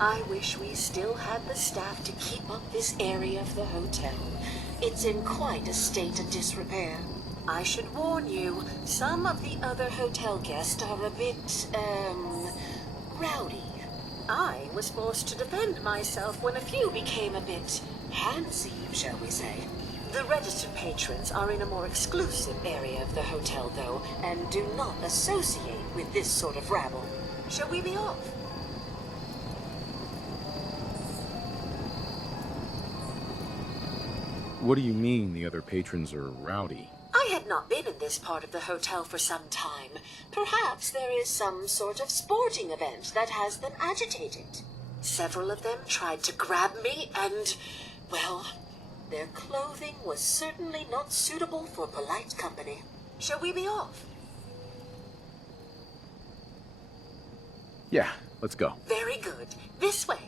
I wish we still had the staff to keep up this area of the hotel. It's in quite a state of disrepair. I should warn you, some of the other hotel guests are a bit, rowdy. I was forced to defend myself when a few became a bit handsy, shall we say. The registered patrons are in a more exclusive area of the hotel, though, and do not associate with this sort of rabble. Shall we be off? What do you mean the other patrons are rowdy? I had not been in this part of the hotel for some time. Perhaps there is some sort of sporting event that has them agitated. Several of them tried to grab me and, well, their clothing was certainly not suitable for polite company. Shall we be off? Yeah, let's go. Very good. This way.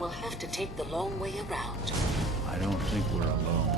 We'll have to take the long way around. I don't think we're alone.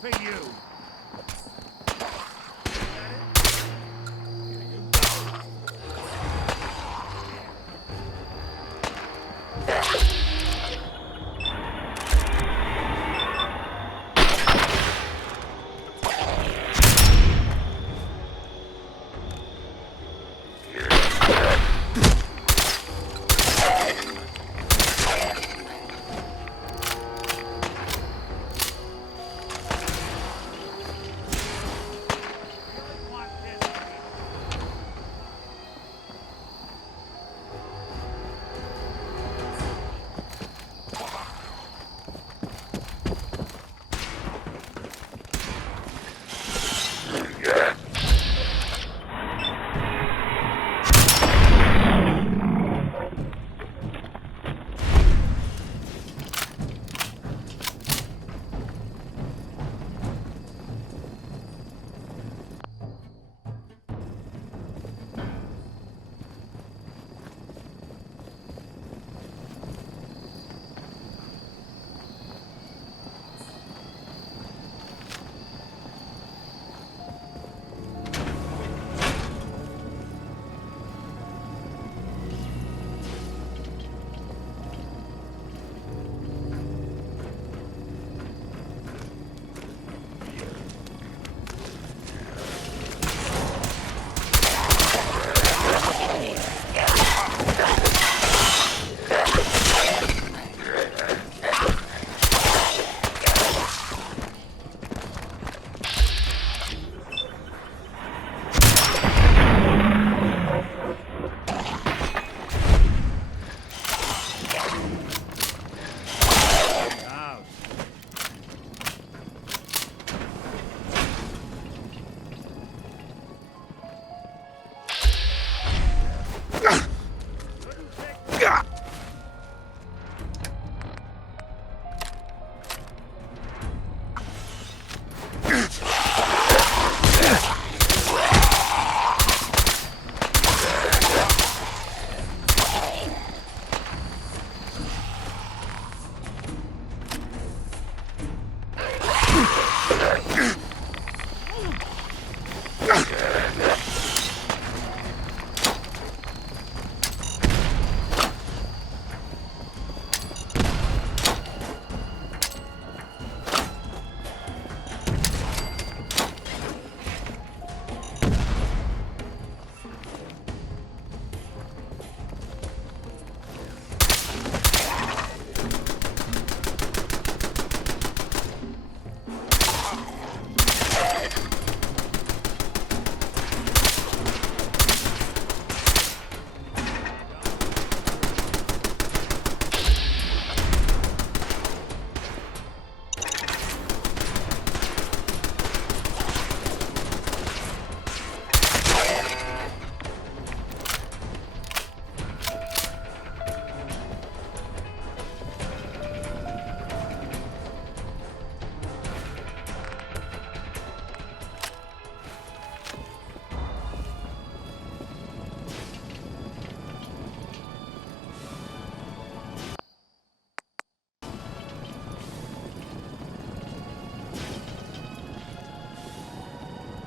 for you.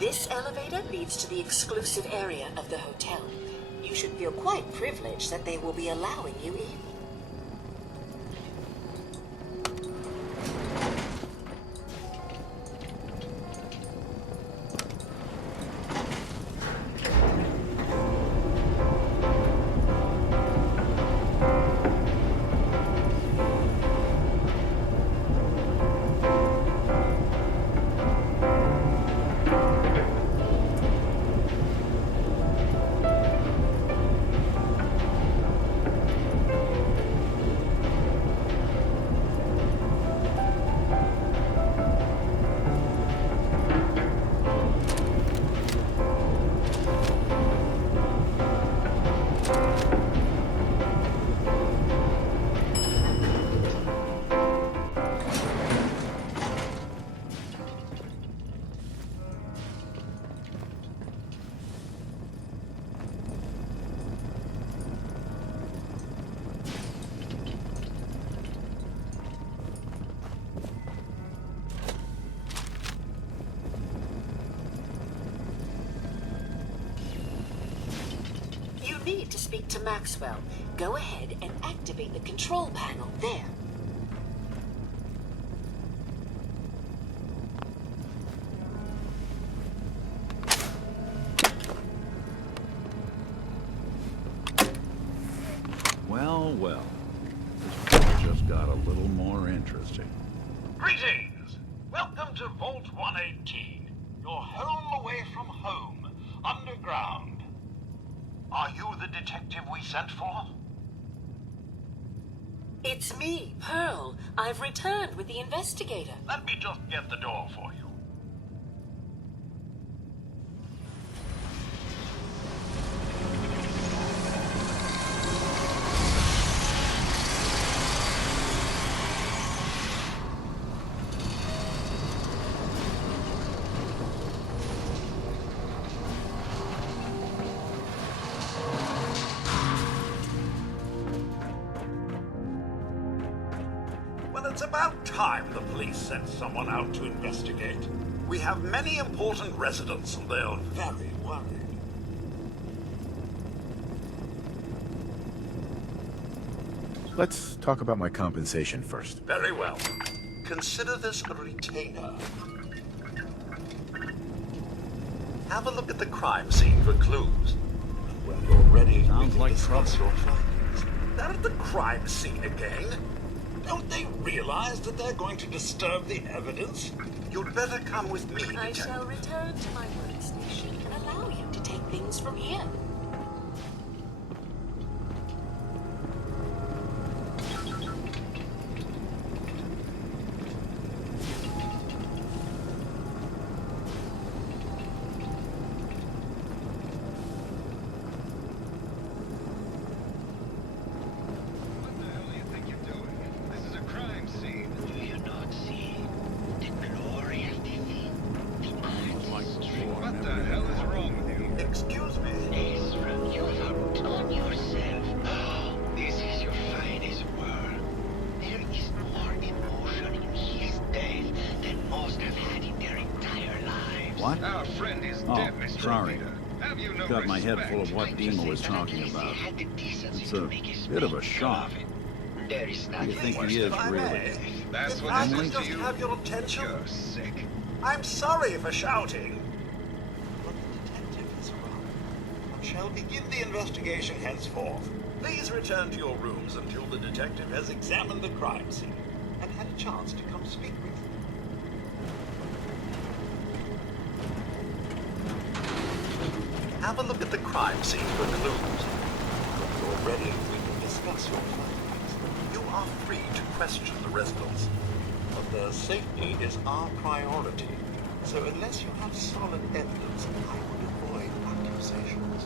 This elevator leads to the exclusive area of the hotel. You should feel quite privileged that they will be allowing you in. speak to Maxwell. Go ahead and activate the control panel there. Well, well. This part just got a little more interesting. Greetings! Welcome to Vault 118, your home away from home, underground. Are you the detective we sent for? It's me, Pearl. I've returned with the investigator. Let me just get the door for you. Well, it's about time the police sent someone out to investigate. We have many important residents and they're very worried. Let's talk about my compensation first. Very well. Consider this a retainer. Have a look at the crime scene for clues. And when you're ready, Sounds we can like discuss trouble. your findings. They're at the crime scene again. Don't they realize that they're going to disturb the evidence? You'd better come with me, I Detective. shall return to my workstation and allow you to take things from here. What the hell do you think you're doing? This is a crime scene. Do you not see the glory of the thing? The artistry. What the hell is wrong with you? Excuse me. Ezra, you have outdone yourself. This is your finest work. There is more emotion in his death than most have had in their entire lives. What? Our friend is Oh, dead, Mr. sorry. Anita. Have you no Got my head respect? full of what Trying to Dima say was that talking at least about. they had the decency It's to a make a bit of a spectacle shock. of it. There is Who do nothing you think worse he is, than If I really? may, That's if what I this could is to just you? have your attention. You're sick. I'm sorry for shouting. But the detective is wrong. I shall begin the investigation henceforth. Please return to your rooms until the detective has examined the crime scene and had a chance to come speak with you. Have a look at the crime scene for clues. When you're ready, we can discuss your findings. You are free to question the residents, but their safety is our priority. So unless you have solid evidence, I would avoid accusations.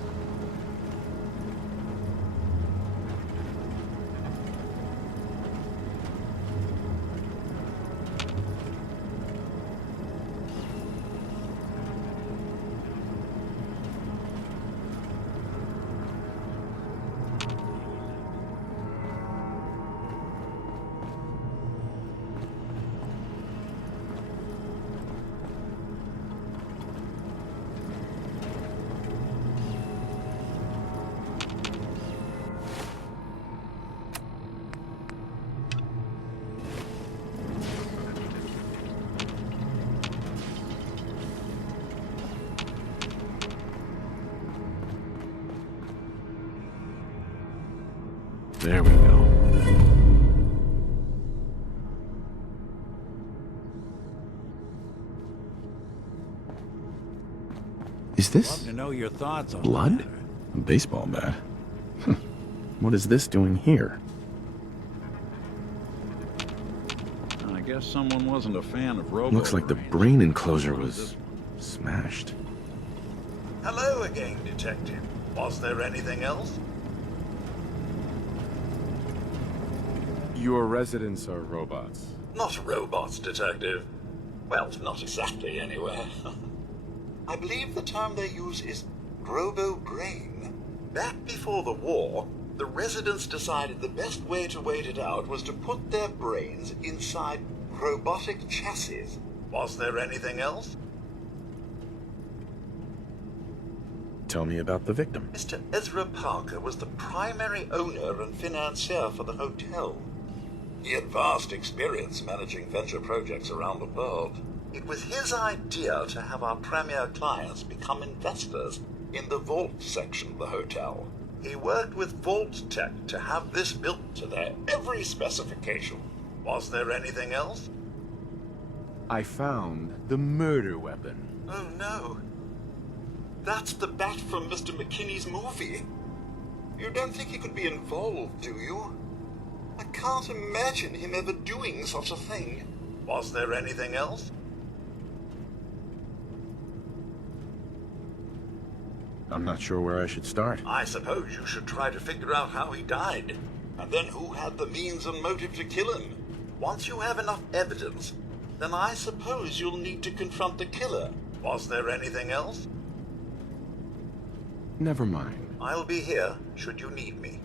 There we go. Is Love this to know your thoughts on blood? that. A baseball bat. What is this doing here? I guess someone wasn't a fan of robo. Looks like the brain enclosure was smashed. Hello again, Detective. Was there anything else? Your residents are robots. Not robots, Detective. Well, not exactly, anyway. I believe the term they use is robo-brain. Back before the war, the residents decided the best way to wait it out was to put their brains inside robotic chassis. Was there anything else? Tell me about the victim. Mr. Ezra Parker was the primary owner and financier for the hotel. He had vast experience managing venture projects around the world. It was his idea to have our premier clients become investors in the vault section of the hotel. He worked with Vault Tech to have this built to their every specification. Was there anything else? I found the murder weapon. Oh no. That's the bat from Mr. McKinney's movie. You don't think he could be involved, do you? I can't imagine him ever doing such a thing. Was there anything else? I'm not sure where I should start. I suppose you should try to figure out how he died, and then who had the means and motive to kill him. Once you have enough evidence, then I suppose you'll need to confront the killer. Was there anything else? Never mind. I'll be here should you need me.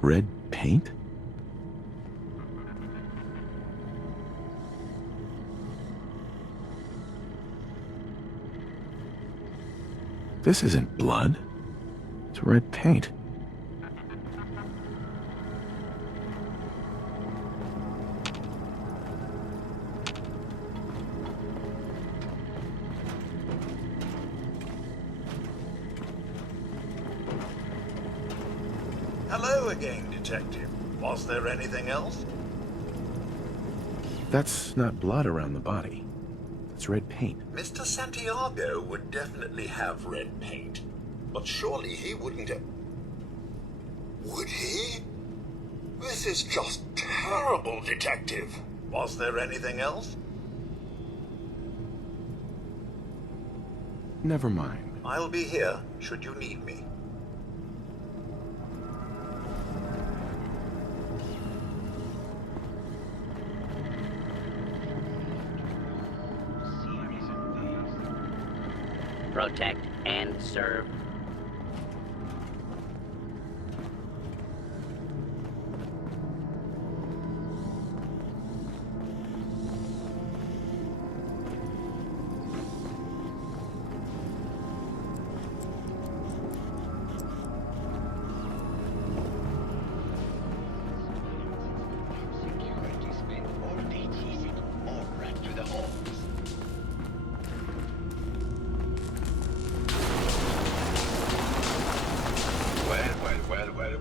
Red paint? This isn't blood. It's red paint. Hello again, Detective. Was there anything else? That's not blood around the body. It's red paint. Mr. Santiago would definitely have red paint, but surely he wouldn't have... Would he? This is just terrible, Detective. Was there anything else? Never mind. I'll be here should you need me. Protect and serve. Security spent all day teasing all right to the homes.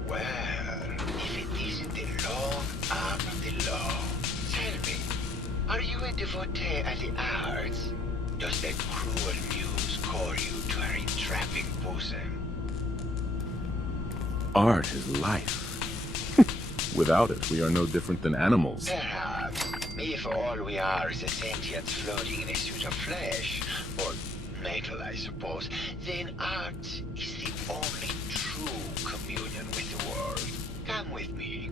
Well. If it isn't the long arm of the law. Tell me, are you a devotee of the arts? Does that cruel muse call you to her entrapping bosom? Art is life. Without it, we are no different than animals. Perhaps, if all we are is a sentience floating in a suit of flesh, or metal, I suppose, then art is the only true communion with the world. Come with me.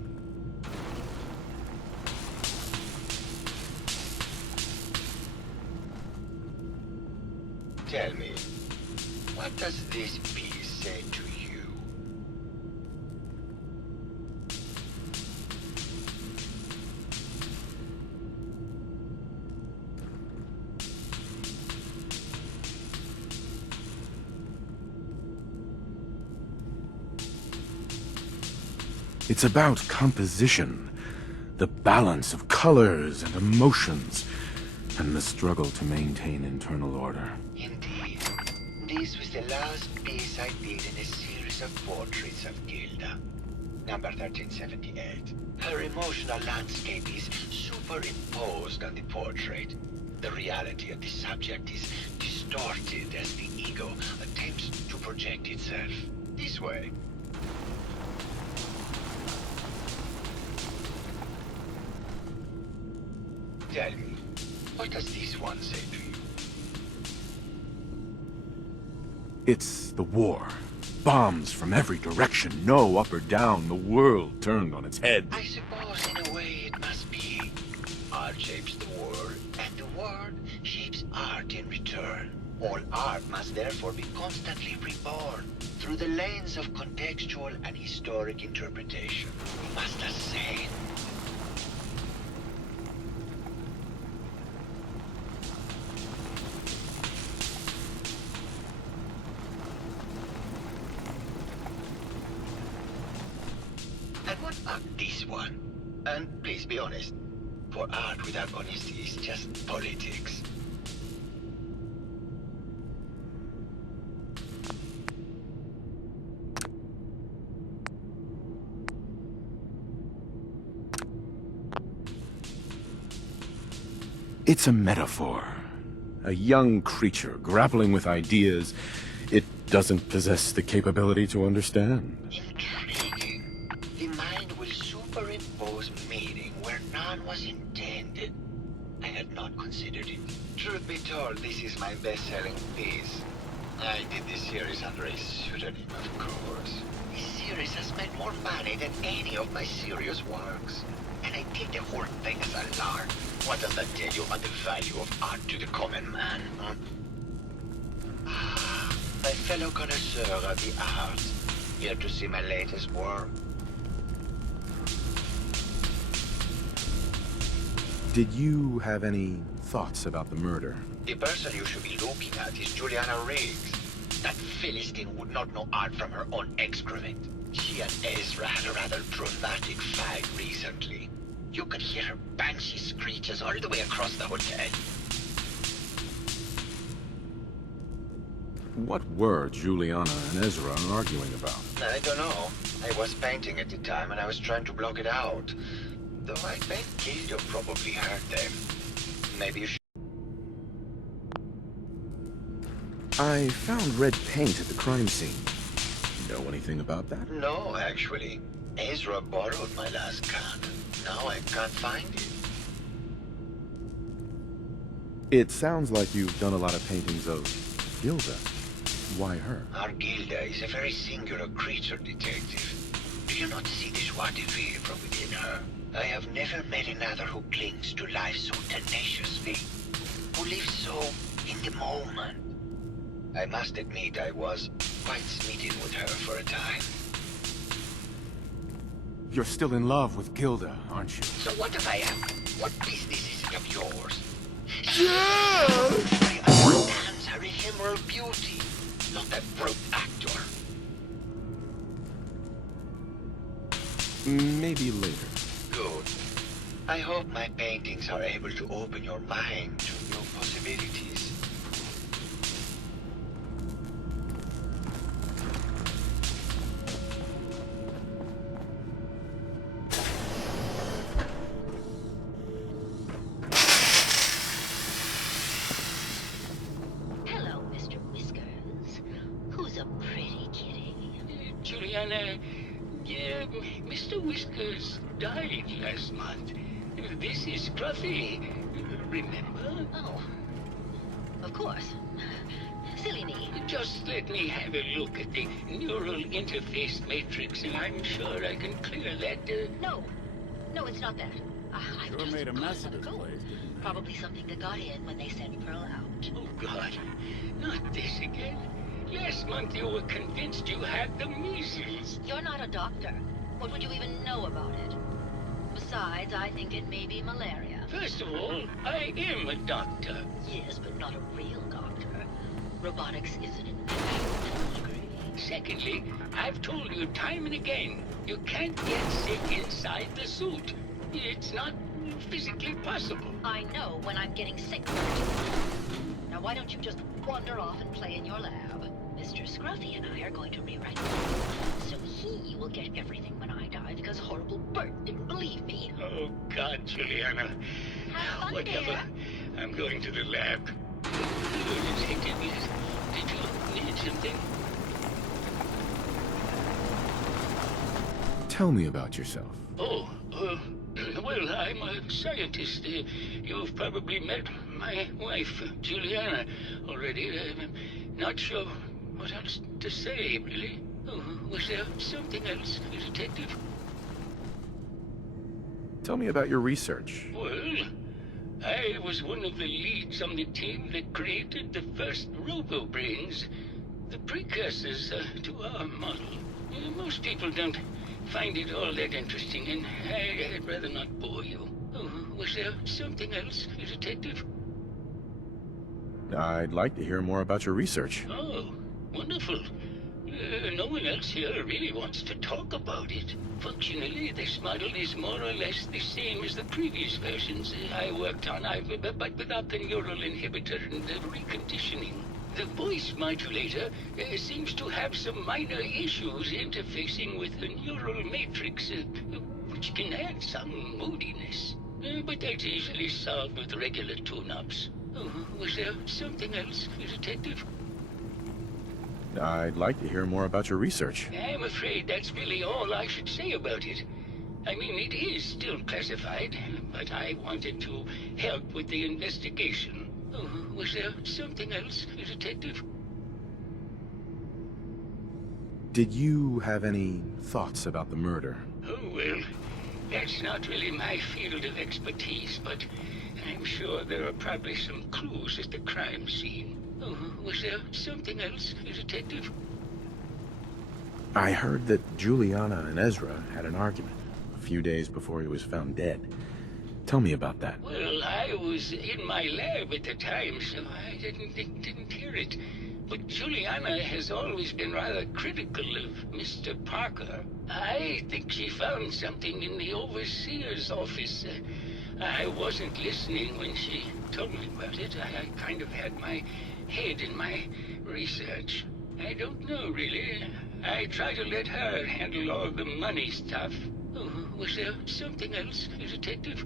Tell me, what does this piece say to you? It's about composition, the balance of colors and emotions, and the struggle to maintain internal order. Indeed. This was the last piece I did in a series of portraits of Gilda. Number 1378. Her emotional landscape is superimposed on the portrait. The reality of the subject is distorted as the ego attempts to project itself. This way. Tell me, what does this one say to you? It's the war. Bombs from every direction, no up or down, the world turned on its head. I suppose in a way it must be. Art shapes the world, and the world shapes art in return. All art must therefore be constantly reborn through the lens of contextual and historic interpretation. We must ascend. And what about this one? And please be honest, for art without honesty is just politics. It's a metaphor. A young creature grappling with ideas it doesn't possess the capability to understand. Intriguing. The mind will superimpose meaning where none was intended. I had not considered it. Truth be told, this is my best-selling piece. I did this series under a pseudonym, of course. This series has made more money than any of my serious works. And I did the whole thing as a lark. What does that tell you about the value of art to the common man, huh? My fellow connoisseur of the arts, here to see my latest work. Did you have any thoughts about the murder? The person you should be looking at is Juliana Riggs. That Philistine would not know art from her own excrement. She and Ezra had a rather dramatic fight recently. You could hear her banshee screeches all the way across the hotel. What were Juliana and Ezra arguing about? I don't know. I was painting at the time and I was trying to block it out. Though I bet Gildo probably heard them. Maybe you should... I found red paint at the crime scene. Know anything about that? No, actually. Ezra borrowed my last can. Now I can't find it. It sounds like you've done a lot of paintings of Gilda. Why her? Our Gilda is a very singular creature, detective. Do you not see the joie de vivre from within her? I have never met another who clings to life so tenaciously, who lives so in the moment. I must admit I was quite smitten with her for a time. You're still in love with Gilda, aren't you? So what if I am? What business is it of yours? I understand her ephemeral beauty, not that brute actor. Maybe later. Good. I hope my paintings are able to open your mind to new possibilities. Hello, Mr. Whiskers. Who's a pretty kitty? Juliana, Mr. Whiskers died last month. This is Scruffy. Remember? Oh, of course. Silly me. Just let me have a look at the neural interface matrix, and I'm sure I can clear that. No, it's not that. I've just made a mess of gotta this go. place, didn't it? Probably something that got in when they sent Pearl out. Oh, God. Not this again. Last month you were convinced you had the measles. You're not a doctor. What would you even know about it? Besides, I think it may be malaria. First of all, I am a doctor. Yes, but not a real doctor. Robotics is an infectious degree. Secondly, I've told you time and again, you can't get sick inside the suit. It's not physically possible. I know when I'm getting sick. Now, why don't you just wander off and play in your lab? Mr. Scruffy and I are going to rewrite the book, so he will get everything when I die because horrible Bert didn't believe me. Oh, God, Juliana. Have fun, Whatever. dear. I'm going to the lab. Detective, yes. Did you need something? Tell me about yourself. Oh, well, I'm a scientist. You've probably met my wife, Juliana, already. I'm not sure what else to say, really. Oh, was there something else, Detective? Tell me about your research. Well, I was one of the leads on the team that created the first robo-brains, the precursors to our model. Most people don't find it all that interesting, and I'd rather not bore you. Oh, was there something else, Detective? I'd like to hear more about your research. Oh, wonderful. No one else here really wants to talk about it. Functionally, this model is more or less the same as the previous versions I worked on, but without the neural inhibitor and the reconditioning. The voice modulator seems to have some minor issues interfacing with the neural matrix, which can add some moodiness. But that's easily solved with regular tune-ups. Oh, was there something else, Detective? I'd like to hear more about your research. I'm afraid that's really all I should say about it. I mean, it is still classified, but I wanted to help with the investigation. Oh, was there something else, Detective? Did you have any thoughts about the murder? Oh, well, that's not really my field of expertise, but I'm sure there are probably some clues at the crime scene. Oh, was there something else, Detective? I heard that Juliana and Ezra had an argument a few days before he was found dead. Tell me about that. Well, I was in my lab at the time, so I didn't hear it. But Juliana has always been rather critical of Mr. Parker. I think she found something in the overseer's office. I wasn't listening when she told me about it. I kind of had my head in my research. I don't know, really. I try to let her handle all the money stuff. Oh, was there something else, Detective?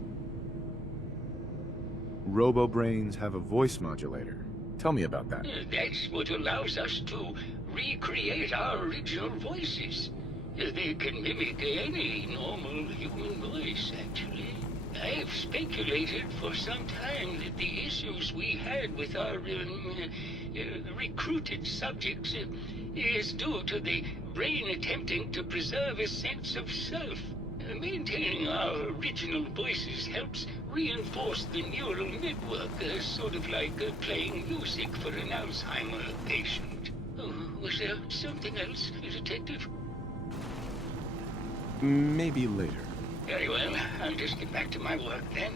Robo-brains have a voice modulator. Tell me about that. That's what allows us to recreate our original voices. They can mimic any normal human voice, actually. I've speculated for some time that the issues we had with our recruited subjects is due to the brain attempting to preserve a sense of self. Maintaining our original voices helps reinforce the neural network, sort of like playing music for an Alzheimer patient. Oh, was there something else, Detective? Maybe later. Very well. I'll just get back to my work then.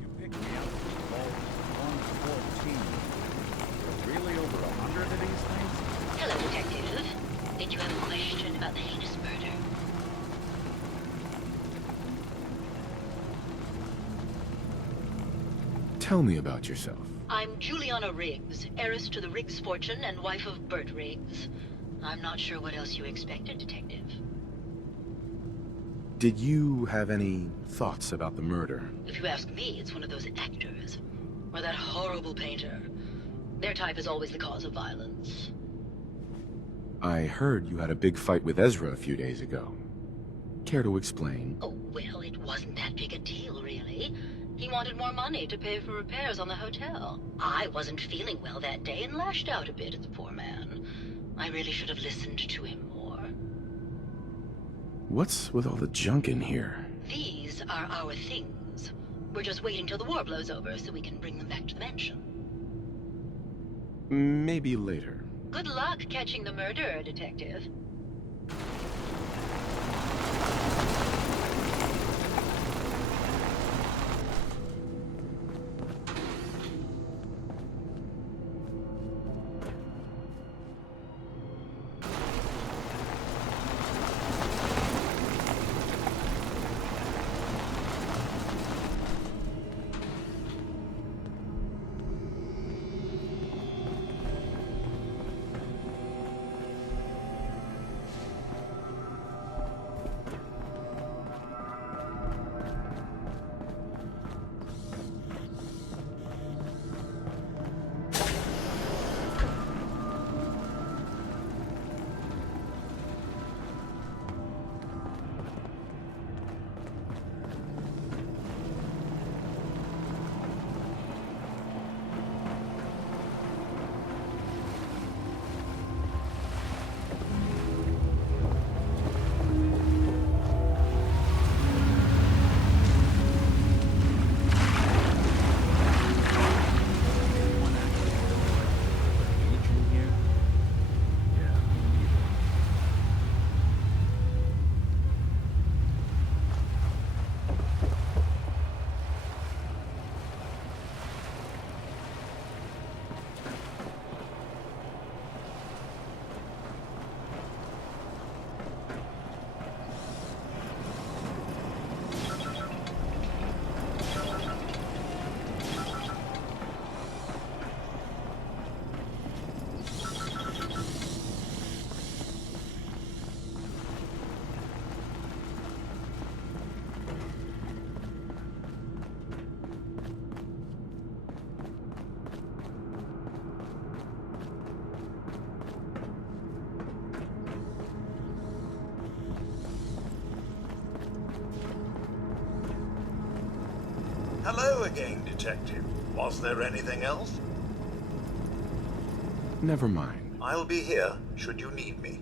You picked me up with Vault 114. There are really over 100 of these things? Hello, Detective. Did you have a question about the heinous murder? Tell me about yourself. I'm Juliana Riggs, heiress to the Riggs fortune and wife of Bert Riggs. I'm not sure what else you expected, Detective. Did you have any thoughts about the murder? If you ask me, it's one of those actors. Or that horrible painter. Their type is always the cause of violence. I heard you had a big fight with Ezra a few days ago. Care to explain? Oh, well, it wasn't that big a deal, really. He wanted more money to pay for repairs on the hotel. I wasn't feeling well that day and lashed out a bit at the poor man. I really should have listened to him more. What's with all the junk in here? These are our things. We're just waiting till the war blows over so we can bring them back to the mansion. Maybe later. Good luck catching the murderer, Detective. Hello again, Detective. Was there anything else? Never mind. I'll be here should you need me.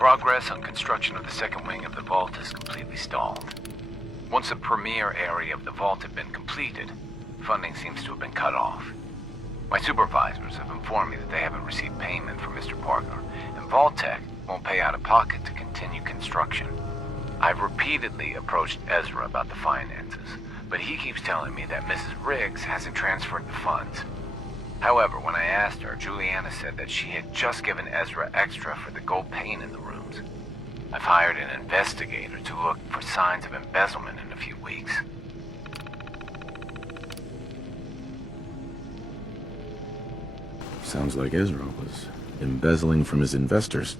Progress on construction of the second wing of the vault is completely stalled. Once the premier area of the vault had been completed, funding seems to have been cut off. My supervisors have informed me that they haven't received payment from Mr. Parker, and Vault-Tec won't pay out of pocket to continue construction. I've repeatedly approached Ezra about the finances, but he keeps telling me that Mrs. Riggs hasn't transferred the funds. However, when I asked her, Juliana said that she had just given Ezra extra for the gold paint in the rooms. I've hired an investigator to look for signs of embezzlement in a few weeks. Sounds like Ezra was embezzling from his investors.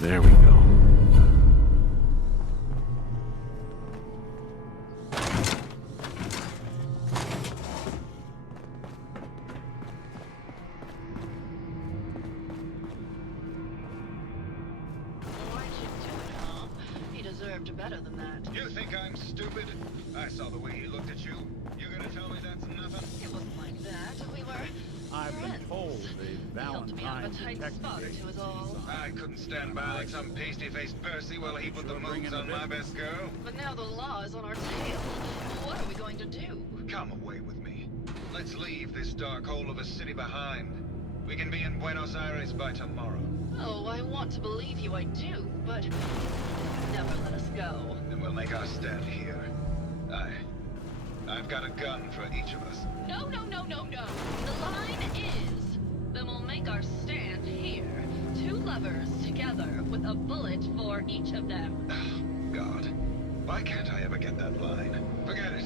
There we go. Better than that. You think I'm stupid? I saw the way he looked at you. You gonna tell me that's nothing? It wasn't like that. We were I've been friends. told the He helped me out of Valentine a tight detective spot or two is all. I couldn't stand by like some pasty-faced Percy while he put the moves on my best girl. But now the law is on our tail. What are we going to do? Come away with me. Let's leave this dark hole of a city behind. We can be in Buenos Aires by tomorrow. Oh, I want to believe you, I do, but never let us go. Then we'll make our stand here. I've got a gun for each of us. No, no, no, no, no. The line is, then we'll make our stand here. Two lovers together with a bullet for each of them. God, why can't I ever get that line? Forget it.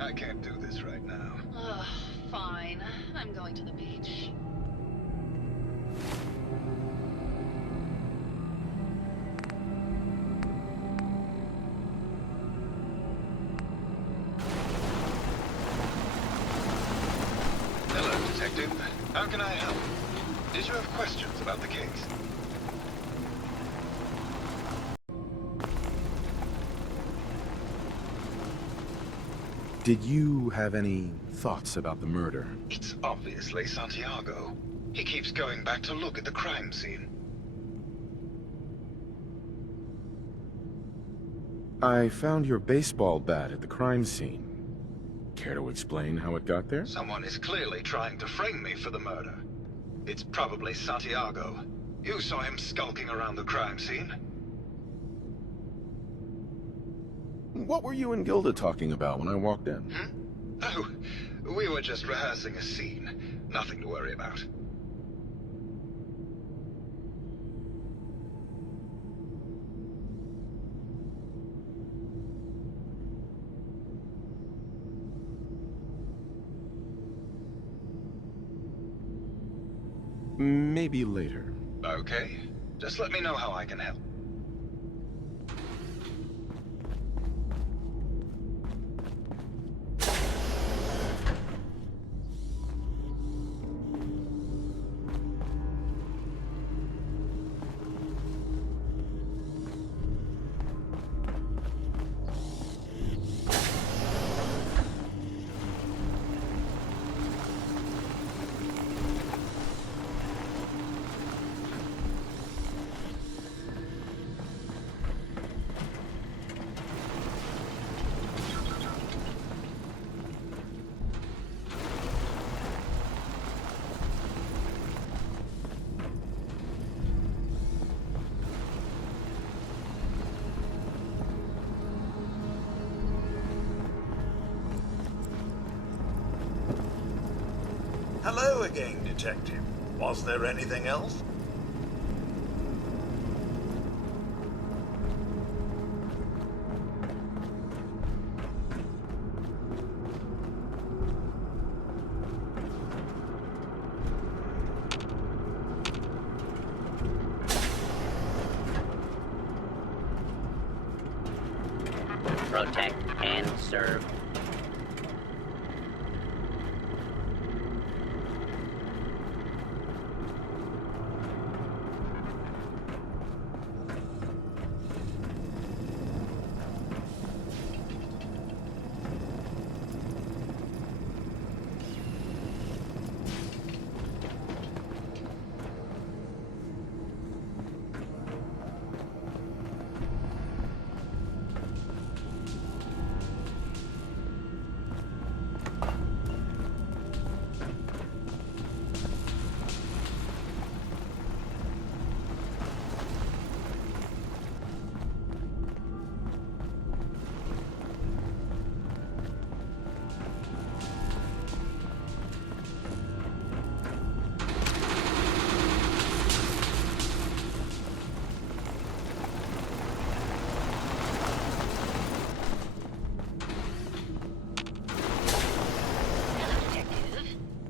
I can't do this right now. Ugh, fine. I'm going to the beach. Hello, Detective. How can I help? Did you have questions about the case? Did you have any thoughts about the murder? It's obviously Santiago. He keeps going back to look at the crime scene. I found your baseball bat at the crime scene. Care to explain how it got there? Someone is clearly trying to frame me for the murder. It's probably Santiago. You saw him skulking around the crime scene. What were you and Gilda talking about when I walked in? Oh, we were just rehearsing a scene. Nothing to worry about. Maybe later. Okay. Just let me know how I can help. Hello again, Detective. Was there anything else? Protect and serve.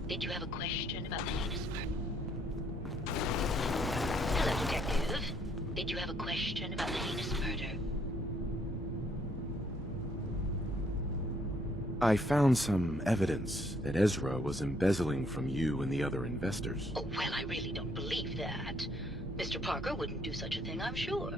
Did you have a question about the heinous murder? Hello, Detective. Did you have a question about the heinous murder? I found some evidence that Ezra was embezzling from you and the other investors. Oh, well, I really don't believe that. Mr. Parker wouldn't do such a thing, I'm sure.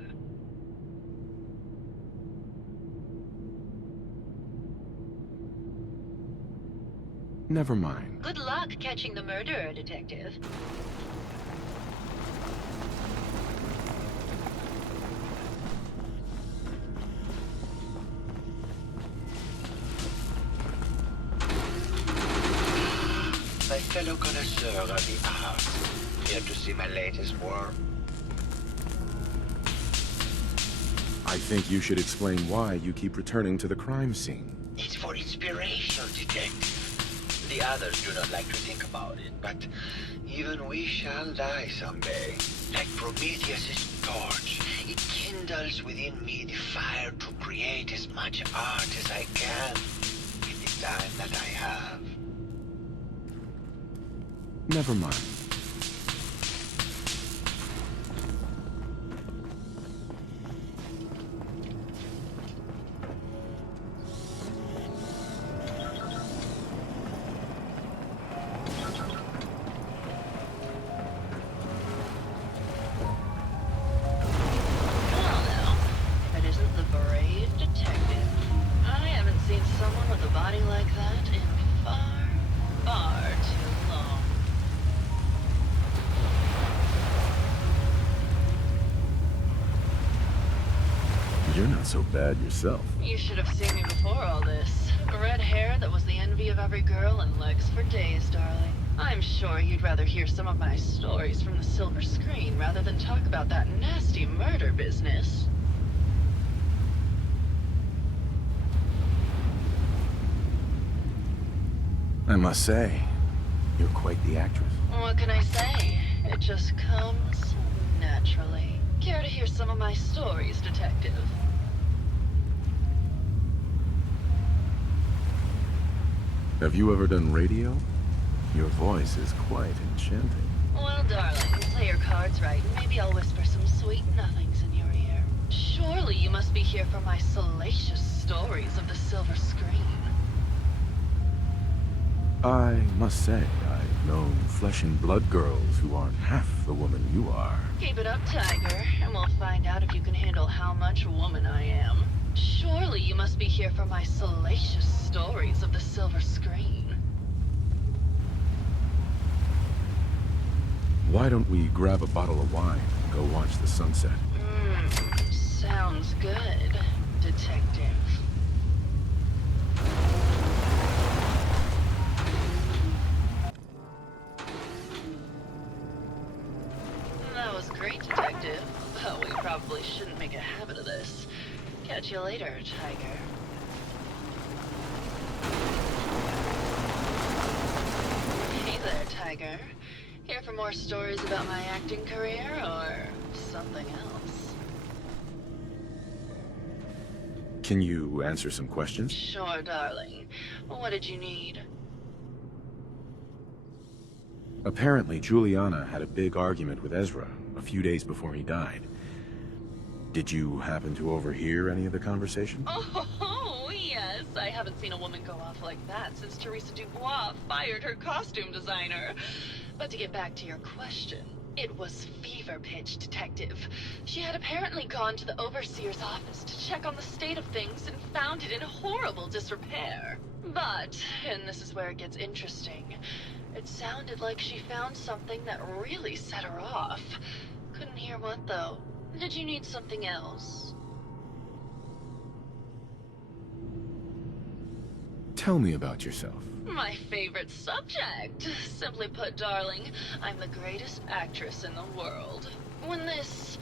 Never mind. Good luck catching the murderer, Detective. My fellow connoisseur of the arts, here to see my latest work. I think you should explain why you keep returning to the crime scene. It's for inspiration, Detective. The others do not like to think about it, but even we shall die someday. Like Prometheus' torch, it kindles within me the fire to create as much art as I can in the time that I have. Never mind. You're not so bad yourself. You should have seen me before all this. Red hair that was the envy of every girl and legs for days, darling. I'm sure you'd rather hear some of my stories from the silver screen rather than talk about that nasty murder business. I must say, you're quite the actress. What can I say? It just comes naturally. Care to hear some of my stories, Detective? Have you ever done radio? Your voice is quite enchanting. Well, darling, play your cards right, and maybe I'll whisper some sweet nothings in your ear. Surely you must be here for my salacious stories of the silver screen. I must say, I've known flesh and blood girls who aren't half the woman you are. Keep it up, Tiger, and we'll find out if you can handle how much woman I am. Surely you must be here for my salacious stories of the silver screen. Why don't we grab a bottle of wine and go watch the sunset? Sounds good, Detective. That was great, Detective. But we probably shouldn't make a habit of this. Catch you later, Tiger. Hey there, Tiger. Tiger? Here for more stories about my acting career, or something else? Can you answer some questions? Sure, darling. What did you need? Apparently, Juliana had a big argument with Ezra a few days before he died. Did you happen to overhear any of the conversation? Oh, yes. I haven't seen a woman go off like that since Teresa Dubois fired her costume designer. But to get back to your question, it was fever pitch, Detective. She had apparently gone to the Overseer's office to check on the state of things and found it in horrible disrepair. But, and this is where it gets interesting, it sounded like she found something that really set her off. Couldn't hear what, though. Did you need something else? Tell me about yourself. My favorite subject. Simply put, darling, I'm the greatest actress in the world. When this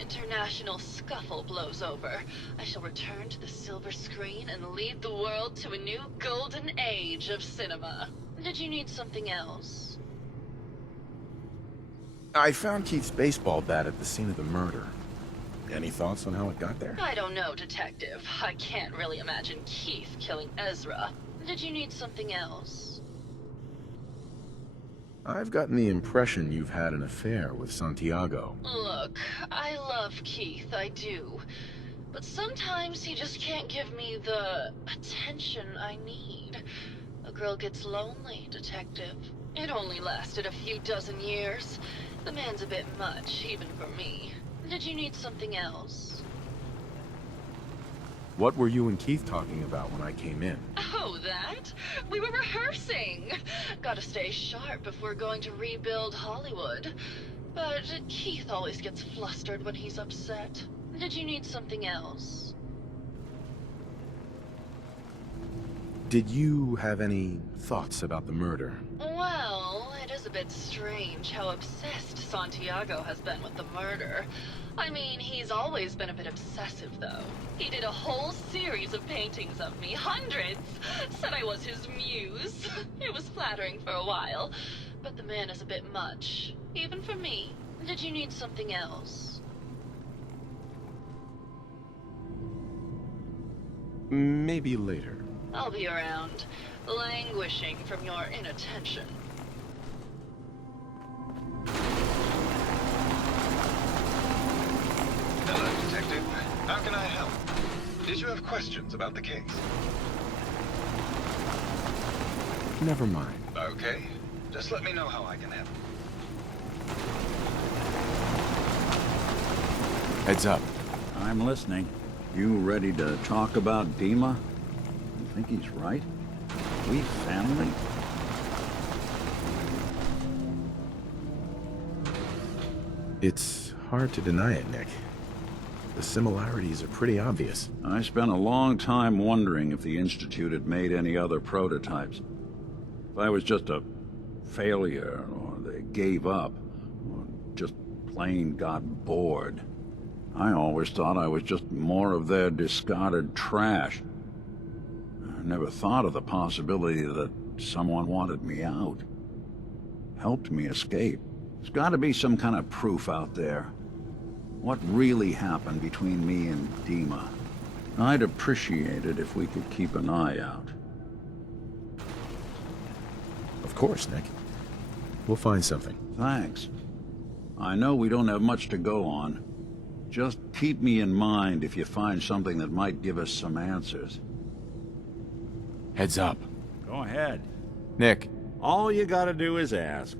international scuffle blows over, I shall return to the silver screen and lead the world to a new golden age of cinema. Did you need something else? I found Keith's baseball bat at the scene of the murder. Any thoughts on how it got there? I don't know, Detective. I can't really imagine Keith killing Ezra. Did you need something else? I've gotten the impression you've had an affair with Santiago. Look, I love Keith, I do. But sometimes he just can't give me the attention I need. A girl gets lonely, Detective. It only lasted a few dozen years. The man's a bit much, even for me. Did you need something else? What were you and Keith talking about when I came in? Oh, that? We were rehearsing. Gotta stay sharp if we're going to rebuild Hollywood. But Keith always gets flustered when he's upset. Did you need something else? Did you have any thoughts about the murder? Well, it is a bit strange how obsessed Santiago has been with the murder. I mean, he's always been a bit obsessive, though. He did a whole series of paintings of me, hundreds. Said I was his muse. It was flattering for a while, but the man is a bit much, even for me. Did you need something else? Maybe later. I'll be around, languishing from your inattention. Hello, Detective. How can I help? Did you have questions about the case? Never mind. Okay. Just let me know how I can help. Heads up. I'm listening. You ready to talk about Dima? You think he's right? We family? It's hard to deny it, Nick. The similarities are pretty obvious. I spent a long time wondering if the Institute had made any other prototypes. If I was just a failure, or they gave up, or just plain got bored. I always thought I was just more of their discarded trash. I never thought of the possibility that someone wanted me out. Helped me escape. There's got to be some kind of proof out there. What really happened between me and Dima? I'd appreciate it if we could keep an eye out. Of course, Nick. We'll find something. Thanks. I know we don't have much to go on. Just keep me in mind if you find something that might give us some answers. Heads up. Go ahead. Nick, All you gotta do is ask.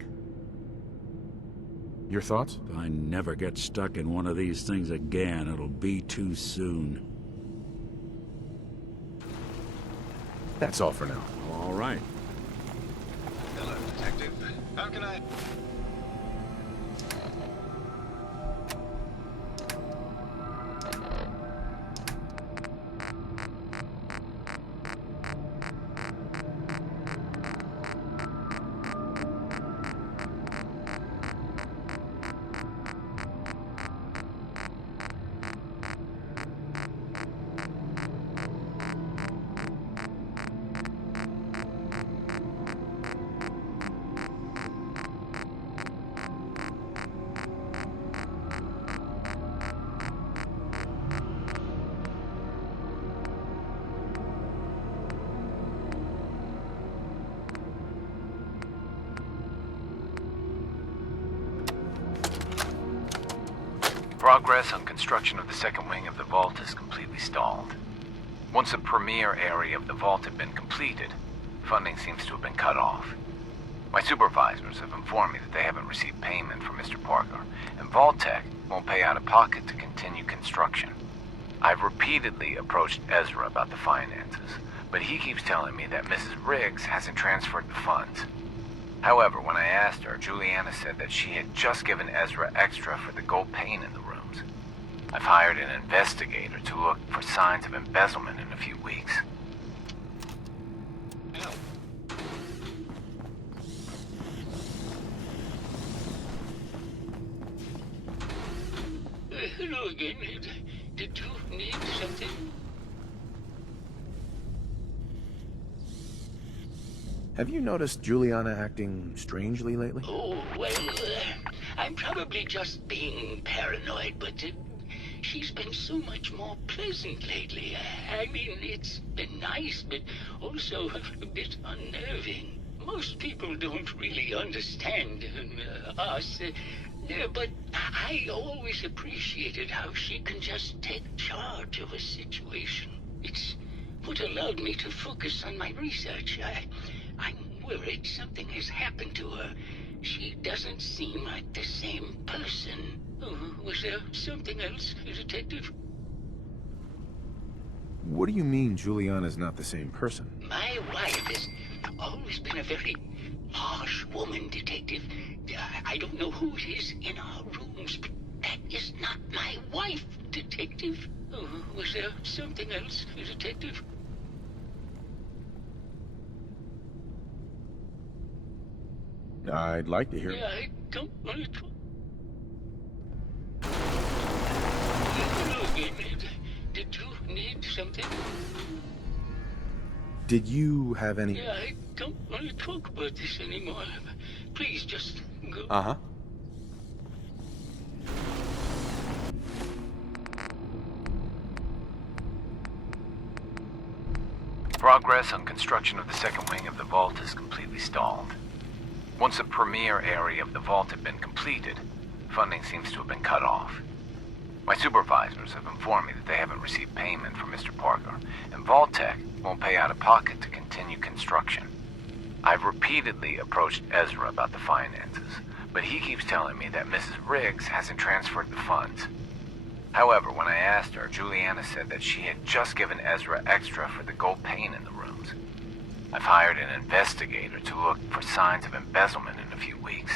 your thoughts? If I never get stuck in one of these things again, it'll be too soon. That's all for now. All right. Hello, Detective. How can I... Progress on construction of the second wing of the vault is completely stalled. Once the premier area of the vault had been completed, funding seems to have been cut off. My supervisors have informed me that they haven't received payment from Mr. Parker, and Vault-Tec won't pay out of pocket to continue construction. I've repeatedly approached Ezra about the finances, but he keeps telling me that Mrs. Riggs hasn't transferred the funds. However, when I asked her, Juliana said that she had just given Ezra extra for the gold paint in the rooms. I've hired an investigator to look for signs of embezzlement in a few weeks. Hello again. Did you need something? Have you noticed Juliana acting strangely lately? Oh, well, I'm probably just being paranoid, but she's been so much more pleasant lately. I mean, it's been nice, but also a bit unnerving. Most people don't really understand us, but I always appreciated how she can just take charge of a situation. It's what allowed me to focus on my research. I'm worried something has happened to her. She doesn't seem like the same person. Oh, was there something else, Detective? What do you mean Juliana's not the same person? My wife has always been a very harsh woman, Detective. I don't know who it is in our rooms, but that is not my wife, Detective. Oh, was there something else, Detective? I'd like to hear. Yeah, I don't want to talk. Hello again. Did you need something? Did you have any... Yeah, I don't want to talk about this anymore. Please, just go. Uh-huh. Progress on construction of the second wing of the vault is completely stalled. Once the premier area of the vault had been completed, funding seems to have been cut off. My supervisors have informed me that they haven't received payment from Mr. Parker, and Vault-Tec won't pay out of pocket to continue construction. I've repeatedly approached Ezra about the finances, but he keeps telling me that Mrs. Riggs hasn't transferred the funds. However, when I asked her, Juliana said that she had just given Ezra extra for the gold paint in the rooms. I've hired an investigator to look for signs of embezzlement in a few weeks.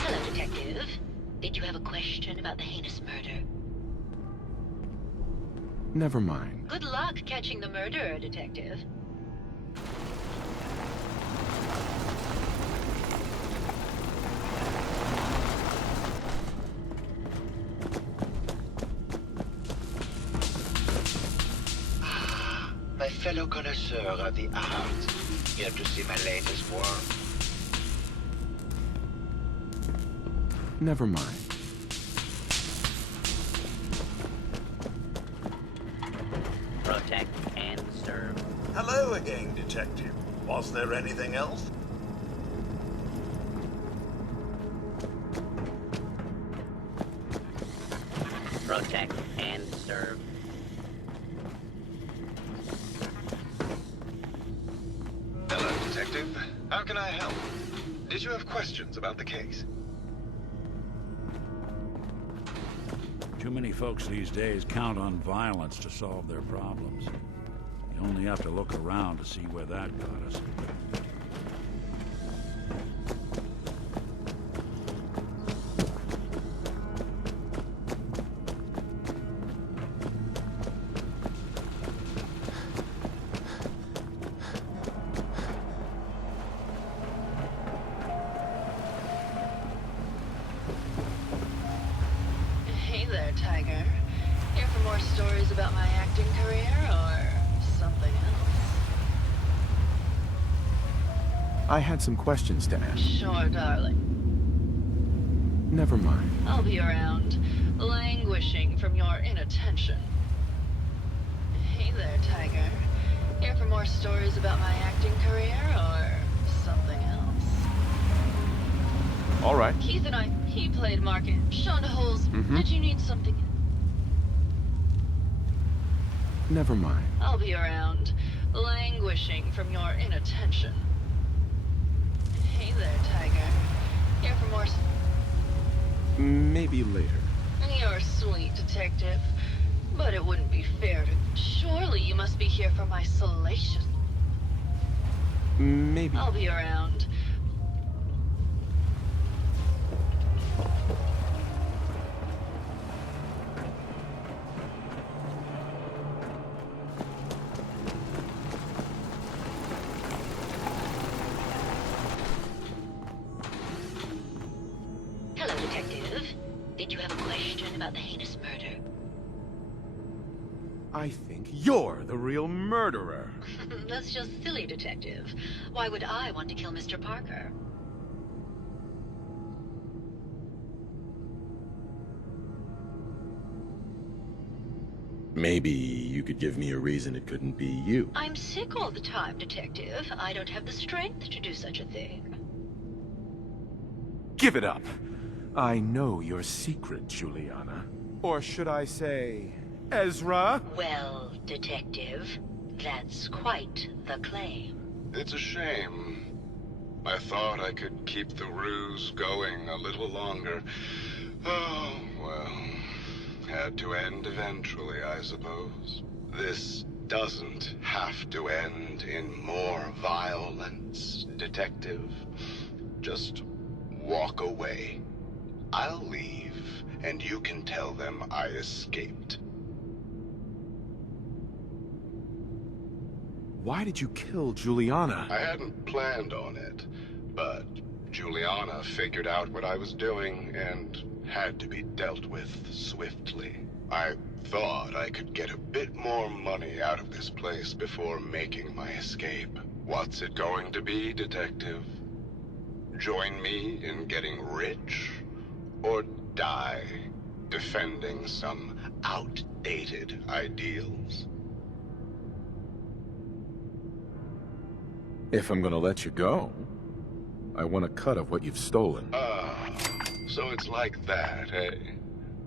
Hello, Detective. Did you have a question about the heinous murder? Never mind. Good luck catching the murderer, Detective. My fellow connoisseur of the arts, here to see my latest work. Never mind. Protect and serve. Hello again, Detective. Was there anything else? Protect and serve. Hello, Detective. How can I help? Did you have questions about the case? Too many folks these days count on violence to solve their problems. You only have to look around to see where that got us. Hey there, Tiger. Here for more stories about my acting career or something else? I had some questions to ask. Sure, darling. Never mind. I'll be around, languishing from your inattention. Hey there, Tiger. Here for more stories about my acting career, or something else? All right. Keith and I, he played Market. Shonda Holes, did you need something? Never mind. I'll be around, languishing from your inattention. Hey there, Tiger. Here for more... Maybe later. You're sweet, detective. But it wouldn't be fair to... Surely you must be here for my salacious... Maybe. I'll be around. Hello, Detective. Did you have a question about the heinous murder? I think you're the real murderer. That's just silly, Detective. Why would I want to kill Mr. Parker? Maybe you could give me a reason it couldn't be you. I'm sick all the time, Detective. I don't have the strength to do such a thing. Give it up. I know your secret, Juliana. Or should I say, Ezra? Well, Detective, that's quite the claim. It's a shame. I thought I could keep the ruse going a little longer. Oh, well. Had to end eventually, I suppose. This doesn't have to end in more violence, Detective. Just walk away. I'll leave, and you can tell them I escaped. Why did you kill Juliana? I hadn't planned on it, but Juliana figured out what I was doing and had to be dealt with swiftly. I thought I could get a bit more money out of this place before making my escape. What's it going to be, Detective? Join me in getting rich? Or die defending some outdated ideals? If I'm gonna let you go, I want a cut of what you've stolen. So it's like that, eh?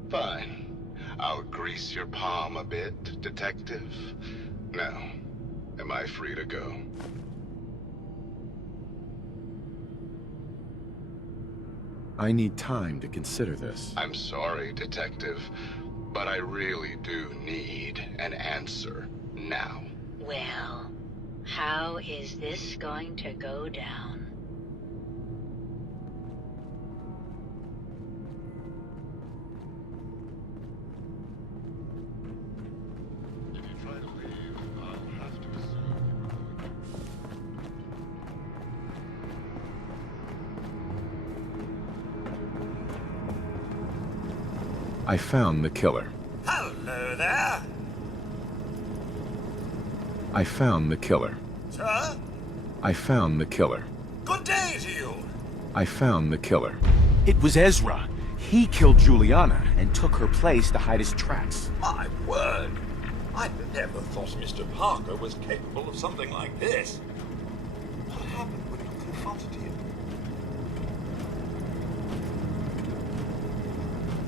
Fine. I'll grease your palm a bit, Detective. Now, am I free to go? I need time to consider this. I'm sorry, Detective, but I really do need an answer now. Well, how is this going to go down? If you try to leave, I'll have to assume. I found the killer. Hello there, I found the killer. sir. I found the killer. Good day to you. I found the killer. It was Ezra. He killed Juliana and took her place to hide his tracks. My word. I never thought Mr. Parker was capable of something like this. What happened when you confronted him?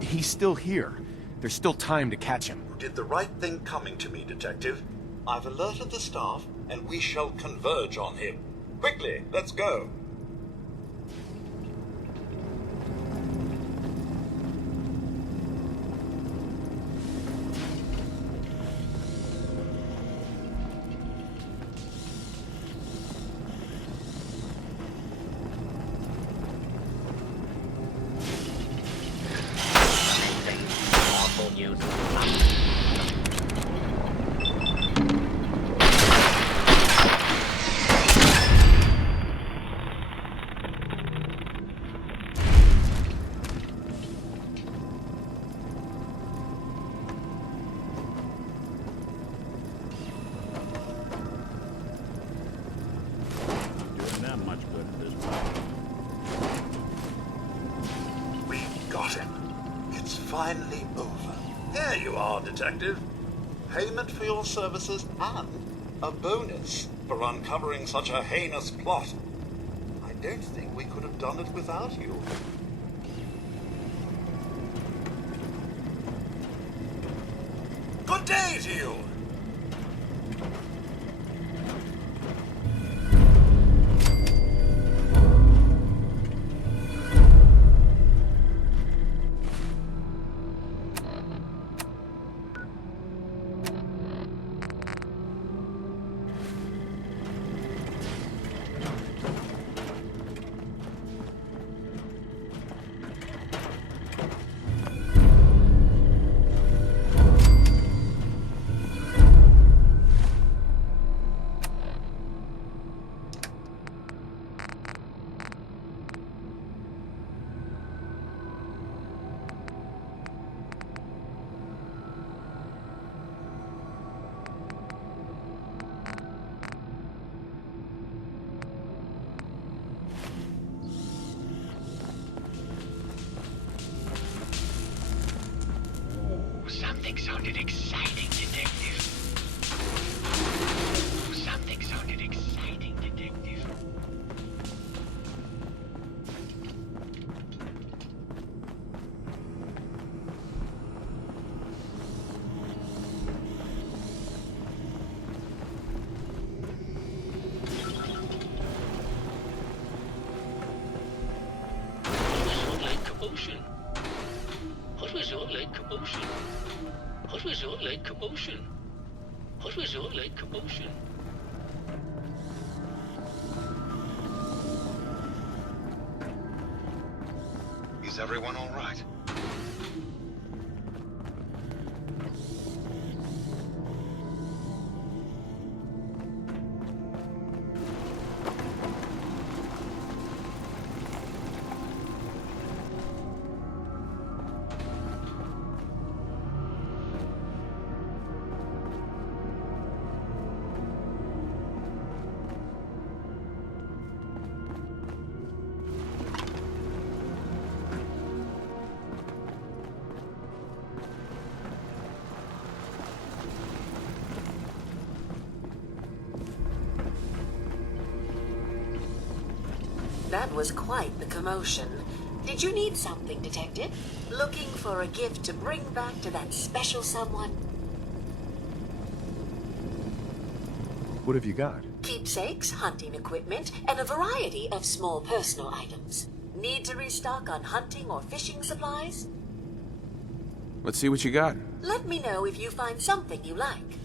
He's still here. There's still time to catch him. You did the right thing coming to me, Detective. I've alerted the staff, and we shall converge on him. Quickly, let's go. Awful use. finally over. Here you are, Detective. Payment for your services and a bonus for uncovering such a heinous plot. I don't think we could have done it without you. Good day to you! Something sounded exciting, Detective. Something sounded exciting, Detective. What was all that commotion? What was all that commotion? What was all that commotion? Is everyone all right? That was quite the commotion. Did you need something, Detective? Looking for a gift to bring back to that special someone? What have you got? Keepsakes, hunting equipment, and a variety of small personal items. Need to restock on hunting or fishing supplies? Let's see what you got. Let me know if you find something you like.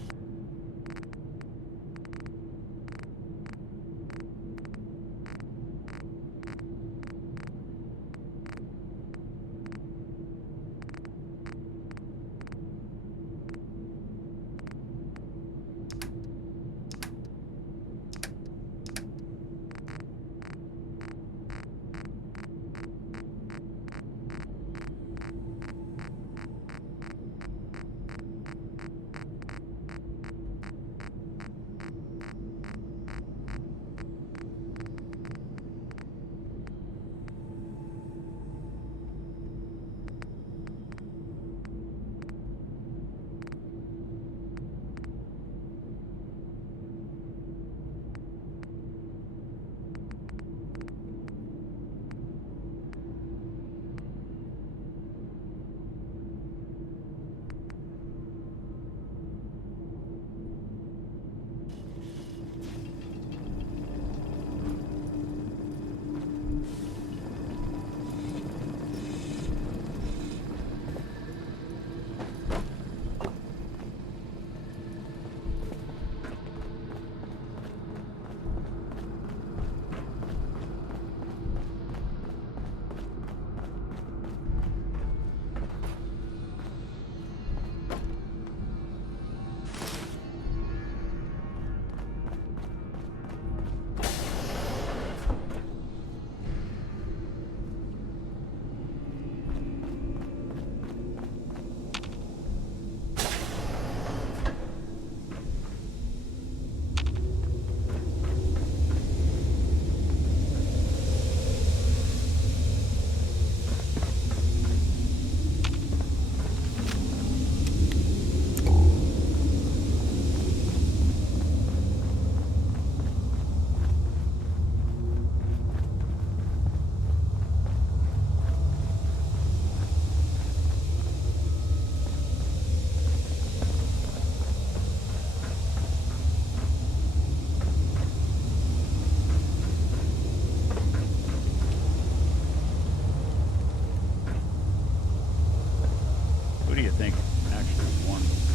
Who do you think actually won the